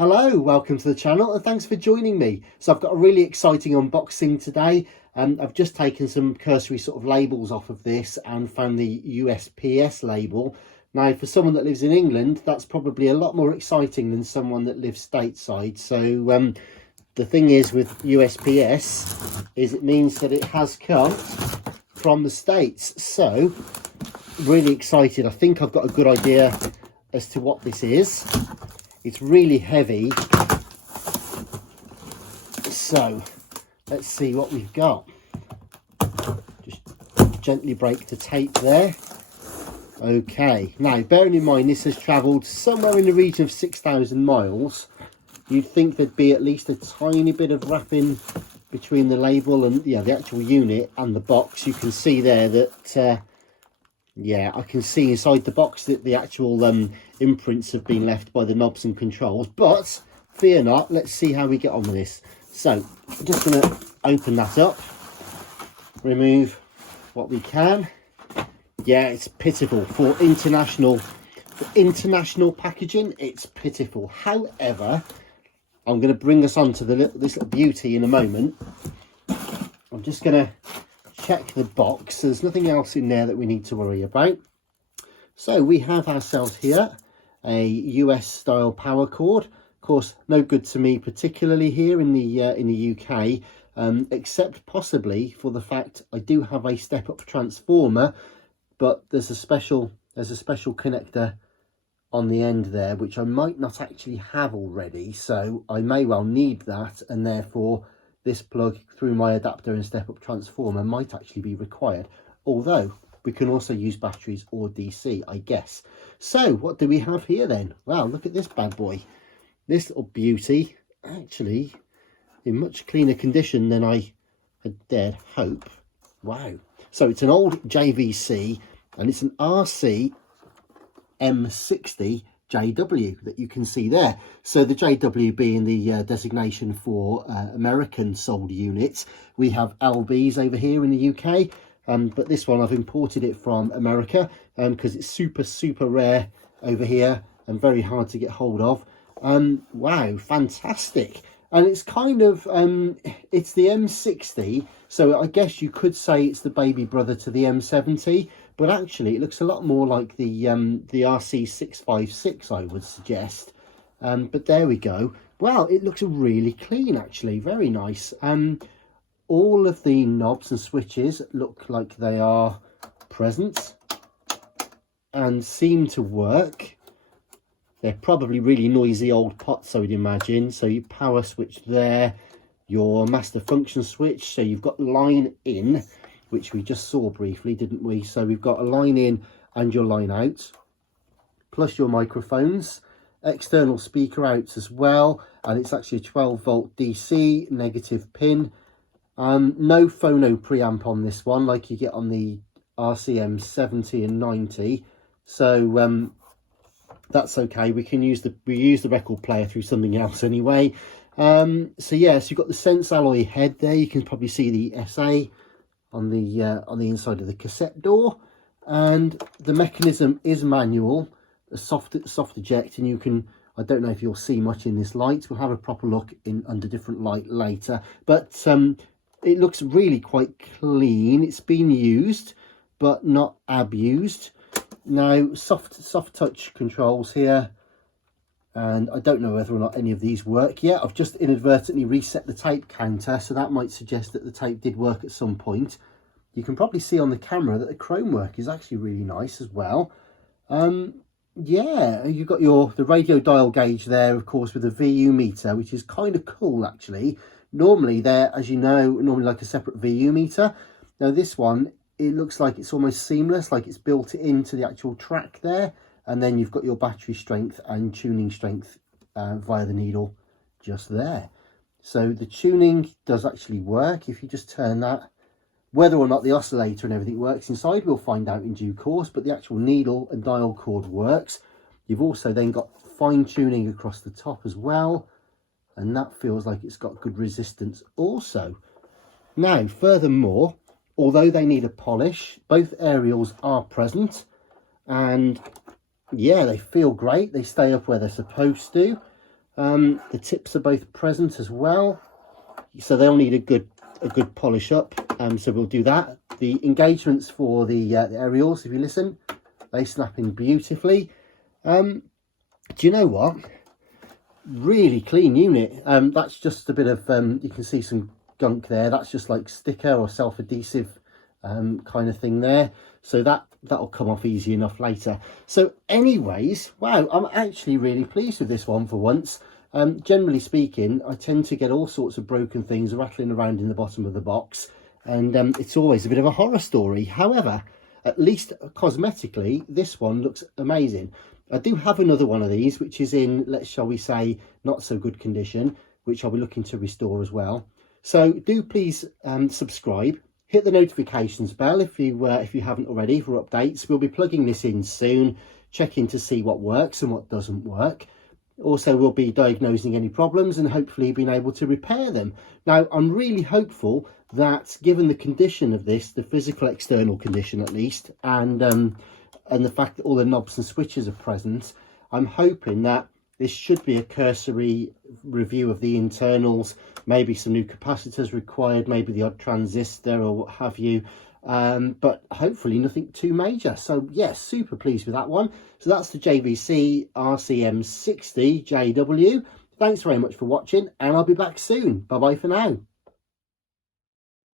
Hello, welcome to the channel and thanks for joining me. So I've got a really exciting unboxing today. I've just taken some cursory sort of labels off of this and found the USPS label. Now for someone that lives in England, that's probably a lot more exciting than someone that lives stateside. So the thing is with USPS is it means that it has come from the States. So really excited. I think I've got a good idea as to what this is. It's really heavy, so let's see what we've got. Just gently break the tape there. Okay, now bearing in mind this has travelled somewhere in the region of 6,000 miles, you'd think there'd be at least a tiny bit of wrapping between the label and the actual unit and the box. You can see there that yeah, I can see inside the box that the actual imprints have been left by the knobs and controls, but fear not, let's see how we get on with this. So I'm just going to open that up, remove what we can. Yeah, it's pitiful for international packaging. It's pitiful. However, I'm going to bring us on to this little beauty in a moment. I'm just going to check the box. There's nothing else in there that we need to worry about. So we have ourselves here a US style power cord. Of course, no good to me particularly here in the UK, except possibly for the fact I do have a step-up transformer, but there's a special connector on the end there which I might not actually have already, so I may well need that, and therefore this plug through my adapter and step-up transformer might actually be required, although we can also use batteries or DC, I guess. So what do we have here then? Wow, look at this bad boy. This little beauty, actually in much cleaner condition than I had dared hope. Wow. So it's an old JVC and it's an RC-M60JW that you can see there. So the JW being the designation for American sold units. We have LBs over here in the UK, but this one I've imported it from America because it's super rare over here and very hard to get hold of. Wow, fantastic. And it's kind of it's the M60, so I guess you could say it's the baby brother to the M70, but actually it looks a lot more like the RC-656, I would suggest. But there we go. Well, it looks really clean, actually, very nice. All of the knobs and switches look like they are present and seem to work. They're probably really noisy old pots, I would imagine. So your power switch there, your master function switch. So you've got line in, which we just saw briefly, didn't we? So we've got a line in and your line out, plus your microphones, external speaker outs as well. And it's actually a 12-volt DC negative pin. No phono preamp on this one, like you get on the RC-M60 and 90. So that's okay. We use the record player through something else anyway. So yeah, so you've got the Sense alloy head there. You can probably see the SA on the inside of the cassette door, and the mechanism is manual, a soft eject, and you can, I don't know if you'll see much in this light. We'll have a proper look in under different light later, but it looks really quite clean. It's been used but not abused. Now soft touch controls here, and I don't know whether or not any of these work yet. I've just inadvertently reset the tape counter, so that might suggest that the tape did work at some point. You can probably see on the camera that the chrome work is actually really nice as well. Yeah, you've got the radio dial gauge there, of course, with a VU meter, which is kind of cool actually. Normally they're, as you know, normally like a separate VU meter. Now this one, it looks like it's almost seamless, like it's built into the actual track there. And then you've got your battery strength and tuning strength via the needle just there. So the tuning does actually work if you just turn that. Whether or not the oscillator and everything works inside, we'll find out in due course, but the actual needle and dial cord works. You've also then got fine tuning across the top as well, and that feels like it's got good resistance also. Now, furthermore, although they need a polish, both aerials are present, and yeah, they feel great. They stay up where they're supposed to. The tips are both present as well, so they'll need a good polish up, so we'll do that. The engagements for the aerials, if you listen, they snap in beautifully. Do you know what? Really clean unit. That's just a bit of you can see some gunk there. That's just like sticker or self-adhesive kind of thing there, so that'll come off easy enough later. So anyways, wow, I'm actually really pleased with this one for once. Generally speaking, I tend to get all sorts of broken things rattling around in the bottom of the box, and it's always a bit of a horror story. However, at least cosmetically, this one looks amazing. I do have another one of these, which is in, shall we say, not so good condition, which I'll be looking to restore as well. So do please subscribe, hit the notifications bell if you haven't already for updates. We'll be plugging this in soon, checking to see what works and what doesn't work. Also, we'll be diagnosing any problems and hopefully being able to repair them. Now, I'm really hopeful that, given the condition of this, the physical external condition at least, and the fact that all the knobs and switches are present, I'm hoping that this should be a cursory review of the internals, maybe some new capacitors required, maybe the odd transistor or what have you, but hopefully nothing too major. So yes, super pleased with that one. So that's the JVC RC-M60JW. Thanks very much for watching, and I'll be back soon. Bye bye for now.